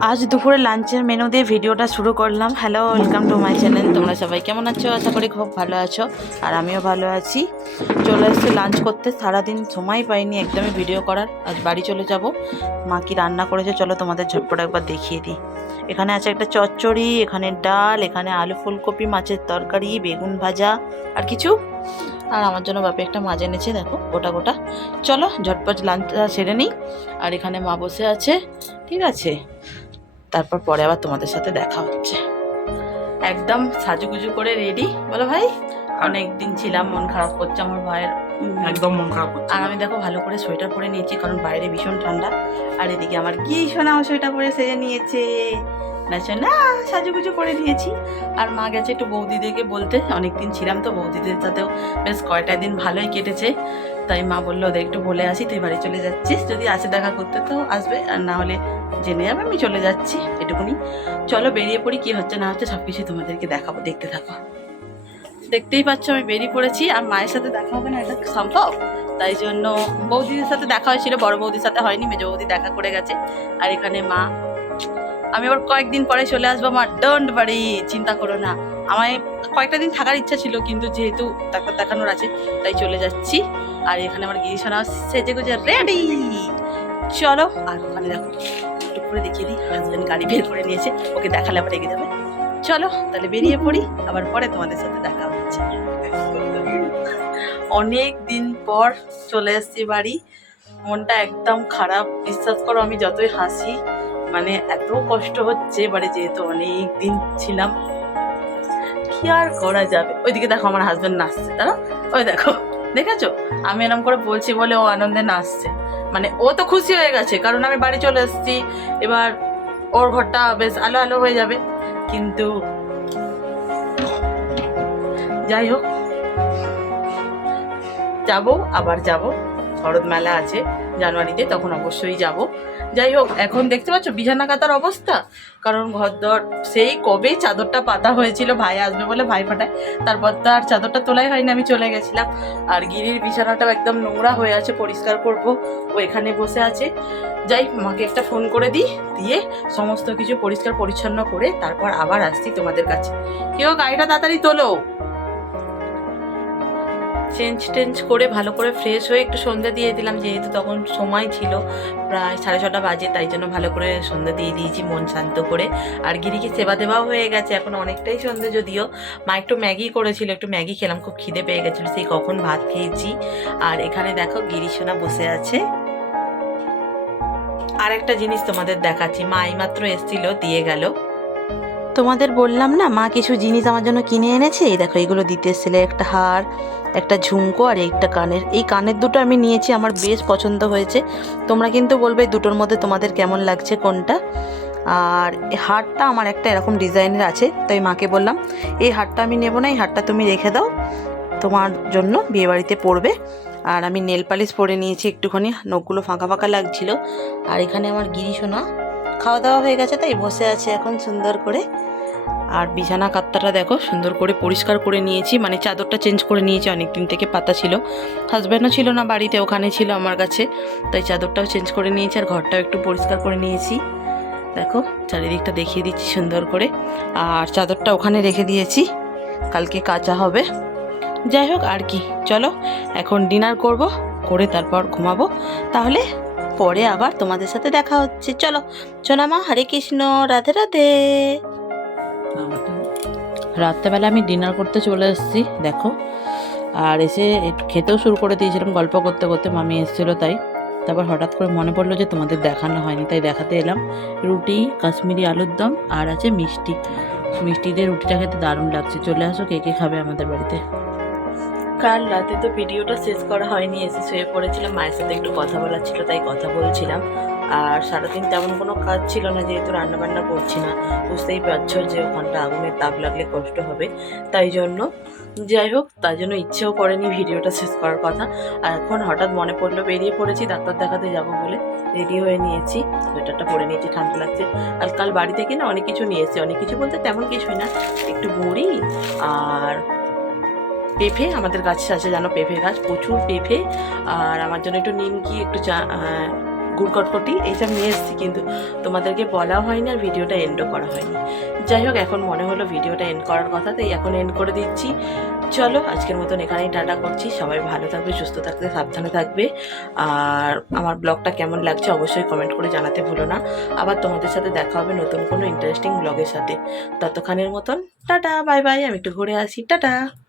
আজ দুপুরে লাঞ্চের মেনু দিয়ে ভিডিওটা শুরু করলাম। Hello welcome to my channel তোমরা সবাই কেমন আছো? আশা করি খুব ভালো আছো, আর আমিও ভালো আছি। চলে এসেছি লাঞ্চ করতে। সারাদিন সময় পাইনি একদমই ভিডিও করার। আজ বাড়ি চলে যাব। মা কি রান্না করেছে চলো তোমাদের ঝটপট একবার দেখিয়ে দিই। এখানে আছে একটা চচ্চড়ি, এখানে ডাল, এখানে আলু ফুলকপি, মাছের তরকারি, বেগুন ভাজা, আর কিছু। আর আমার জন্য বাপে একটা মাছ এনেছে, দেখো, গোটা গোটা। চলো, ঝটপট লাঞ্চটা সেরে নিই। আর এখানে মা বসে আছে। ঠিক আছে। তারপর পরে আবার তোমাদের সাথে দেখা হচ্ছে। একদম সাজুগুজু করে রেডি বলো ভাই অনেক দিন ছিলাম মন খারাপ করছে আমার ভাইয়ের। একদম মন খারাপ করছে। আর আমি দেখো ভালো করে সোয়েটার পরে নিয়েছি কারণ বাইরে ভীষণ ঠান্ডা। আর এদিকে আমার কি সোনাও সোয়েটার পরে সেজে নিয়েছে। না না সাজুগুজু করে নিয়েছি। আর মা গেছে একটু বৌদিদেরকে বলতে। অনেকদিন ছিলাম তো বৌদিদের সাথেও। বেশ কয়টা দিন ভালোই কেটেছে। তাই মা বলল ওদের একটু বলে আসি, তুই বাড়ি চলে যাচ্ছিস। যদি আসে দেখা করতে তো আসবে, আর না হলে জেনে যাবে, আমি চলে যাচ্ছি, এটুকুনি। চলো বেরিয়ে পড়ি, কি হচ্ছে না হচ্ছে সব কিছু তোমাদেরকে দেখাবো, দেখতে থাকো। দেখতেই পাচ্ছ, আমি বেরিয়ে পড়েছি, আর মায়ের সাথে দেখা হবে না, এটা সম্ভব? তাই জন্য বৌদিদের সাথে দেখা হয়েছিল, বড় বৌদির সাথে হয়নি, মেজো বৌদি দেখা করে গেছে, আর এখানে মা। আমি আবার কয়েকদিন পরে চলে আসব, মা ডোন্ট বাড়ি চিন্তা করো না। আমায় কয়েকটা দিন থাকার ইচ্ছা ছিল, কিন্তু যেহেতু ডাক্তার দেখানোর আছে, তাই চলে যাচ্ছি। আর এখানে আমার গিরিশোনা সেজে গুজে রেডি চলো, আর ওখানে দেখো, একটু করে দেখিয়ে দিই হাজব্যান্ড গাড়ি বের করে নিয়েছে, ওকে দেখালে আবার রেগে যাবে। চলো, তাহলে বেরিয়ে পড়ি, আবার পরে তোমাদের সাথে দেখা হচ্ছে। অনেক দিন পর চলে এসেছি বাড়ি, মনটা একদম খারাপ, বিশ্বাস করো আমি যতই হাসি মানে এত কষ্ট হচ্ছে বাড়ি যেহেতু অনেক দিন ছিলাম। কি আর করা যাবে? ওইদিকে দেখো আমার হাজবেন্ড নাচছে তারা ওই দেখো। দেখেছ? আমি এরম করে বলছি বলে ও আনন্দে নাচছে। মানে ও তো খুশি হয়ে গেছে, কারণ আমি বাড়ি চলে এসেছি। এবার ওর ঘরটা বেশ আলো আলো হয়ে যাবে। কিন্তু যাই হোক, যাব, আবার যাব। শরৎ মেলা আছে জানুয়ারিতে, তখন অবশ্যই যাব। যাই হোক, এখন দেখতে পাচ্ছ বিছানা কাতার অবস্থা। কারণ ঘরদর সেই কবে চাদরটা পাতা হয়েছিল, ভাই আসবে বলে ভাই ফাটায়। তারপর তো আর চাদরটা তোলাই হয়নি, আমি চলে গেছিলাম। আর গিরির বিছানাটাও একদম নোংরা হয়ে আছে, পরিষ্কার করব। ও এখানে বসে আছে। যাই, মাকে একটা ফোন করে দিই, দিয়ে সমস্ত কিছু পরিষ্কার পরিচ্ছন্ন করে তারপর আবার আসছি তোমাদের কাছে। কেউ গাড়িটা তাড়াতাড়ি তোলো। চেঞ্জ টেঞ্জ করে ভালো করে ফ্রেশ হয়ে একটু সন্ধ্যা দিয়ে দিলাম, যেহেতু তখন সময় ছিল, প্রায় সাড়ে ছটা বাজে, তাই জন্য ভালো করে সন্ধ্যা দিয়ে দিয়েছি মন শান্ত করে। আর গিরিকে সেবা দেওয়াও হয়ে গেছে, এখন অনেকটাই সন্ধ্যে যদিও। মা একটু ম্যাগি করেছিল, একটু ম্যাগি খেলাম, খুব খিদে পেয়ে গেছিল, সেই কখন ভাত খেয়েছি। আর এখানে দেখো গিরিশোনা বসে আছে। আর একটা জিনিস তোমাদের দেখাচ্ছি, মা এইমাত্র এসছিল, দিয়ে গেল। তোমাদের বললাম না, মা কিছু জিনিস আমার জন্য কিনে এনেছে? এই দেখো, এগুলো দিতে এসেছিলে, একটা হার, একটা ঝুমকো আর একটা কানের। এই কানের দুটো আমি নিয়েছি, আমার বেশ পছন্দ হয়েছে। তোমরা কিন্তু বলবে দুটোর মধ্যে তোমাদের কেমন লাগছে, কোনটা? আর হারটা আমার একটা এরকম ডিজাইনের আছে, তাই মাকে বললাম, এই হারটা আমি নেব না, এই হারটা তুমি রেখে দাও, তোমার জন্য বিয়েবাড়িতে পড়বে আর আমি নেল পালিশ পরে নিয়েছি, একটুখানি নখগুলো ফাঁকা ফাঁকা লাগছিল। আর এখানে আমার গিরিশোনা খাওয়া দাওয়া হয়ে গেছে, তাই বসে আছে এখন সুন্দর করে। আর বিছানা কাত্তাটা দেখো, সুন্দর করে পরিষ্কার করে নিয়েছি। মানে চাদরটা চেঞ্জ করে নিয়েছি অনেক দিন থেকে পাতা ছিল। হাজব্যান্ডও ছিল না বাড়িতে, ওখানে ছিল আমার কাছে। তাই চাদরটাও চেঞ্জ করে নিয়েছি আর ঘরটাও একটু পরিষ্কার করে নিয়েছি। দেখো, চারিদিকটা দেখিয়ে দিচ্ছি সুন্দর করে। আর চাদরটা ওখানে রেখে দিয়েছি। কালকে কাঁচা হবে। যাই হোক, আর কি। চলো, এখন ডিনার করব, করে তারপর ঘুমাবো। তাহলে পরে আবার তোমাদের সাথে দেখা হচ্ছে। চলো চলো মা হরে কৃষ্ণ, রাধে রাধে। রাত্রেবেলা আমি ডিনার করতে চলে এসেছি, দেখো। আর এসে খেতেও শুরু করে দিয়েছিলাম গল্প করতে করতে, মামি এসেছিল তাই। তারপর হঠাৎ করে মনে পড়ল যে তোমাদের দেখানো হয়নি, তাই দেখাতে এলাম। রুটি, কাশ্মীরি আলুর দম আর আছে মিষ্টি। মিষ্টি দিয়ে রুটিটা খেতে দারুণ লাগছে। চলে আসো, কে কে খাবে আমাদের বাড়িতে? কাল রাতে তো ভিডিওটা শেষ করা হয়নি, এসে শুয়ে পড়েছিলাম, মায়ের সাথে একটু কথা বলার ছিল, তাই কথা বলছিলাম। আর সারাদিন তেমন কোনো কাজ ছিল না, যেহেতু রান্নাবান্না করছি না, বুঝতেই পারছ যে ওখানটা আগুনের তাপ লাগলে কষ্ট হবে। তাই জন্য, যাই হোক, তাই জন্য ইচ্ছেও করেনি ভিডিওটা শেষ করার কথা। আর এখন হঠাৎ মনে পড়ল, বেরিয়ে পড়েছি, ডাক্তার দেখাতে যাব বলে রেডি হয়ে নিয়েছি, সোয়েটারটা পরে নিয়েছি, ঠান্ডা লাগছে। আর কাল বাড়ি থেকে না অনেক কিছু নিয়ে এসেছি, অনেক কিছু বলতে তেমন কিছুই না, একটু মুড়ি আর পেঁপে আমাদের গাছে আছে জানো পেঁপে গাছ প্রচুর পেঁপে। আর আমার জন্য একটু নিমকি একটু চা আহ, গুড়কটকটি এইসব নিয়ে এসেছি কিন্তু তোমাদেরকে বলাও হয়নি আর ভিডিওটা এন্ডও করা হয়নি। যাই হোক এখন মনে হলো ভিডিওটা এন্ড করার কথা তাই এখন এন্ড করে দিচ্ছি। চলো আজকের মতন এখানেই টাটা করছি। সবাই ভালো থাকবে সুস্থ থাকবে সাবধানে থাকবে। আর আমার ব্লগটা কেমন লাগছে অবশ্যই কমেন্ট করে জানাতে ভুলো না। আবার তোমাদের সাথে দেখা হবে নতুন কোনো ইন্টারেস্টিং ব্লগের সাথে। ততক্ষণের মতন টাটা বাই বাই আমি একটু ঘুরে আসি। টাটা!